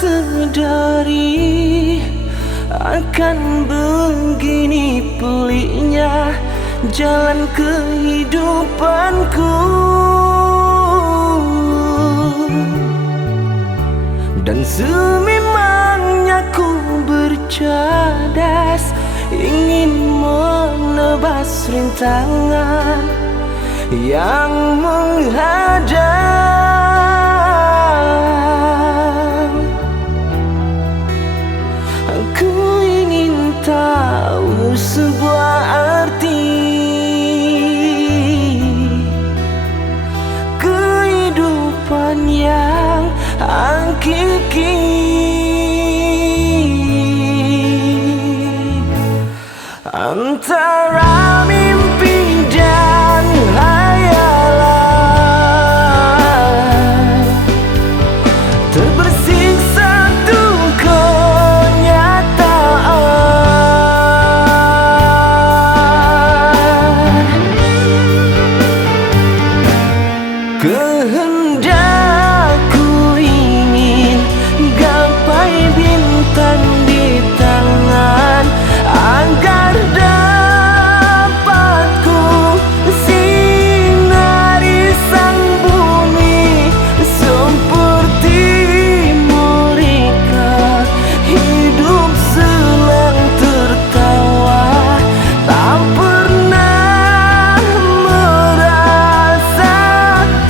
sadari akan begini peliknya jalan kehidupanku. Dan sememangnya ku bercadas, ingin menebas rintangan yang menghadang. Aku ingin tahu sebuah arti kehidupan yang hakiki, antara mimpi dan hayalan, terbersih satu kenyataan. Kehendakku ingin gapai bintang di tangan, agar dapat ku sinari sang bumi seperti mereka, hidup senang tertawa, tak pernah merasa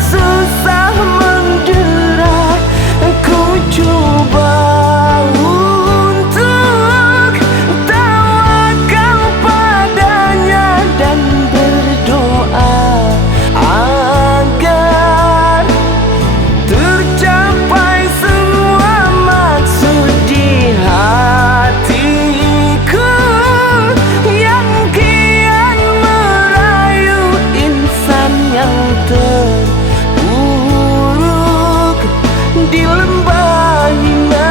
susah mendera. Ku coba untuk tawakal padanya dan berdoa agar tercapai semua maksud di hatiku yang kian merayu insan yang terpuruk di lembah hina.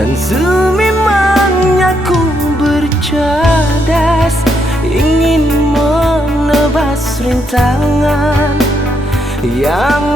Dan sememangnya ku bercadas, ingin menebas rintangan yang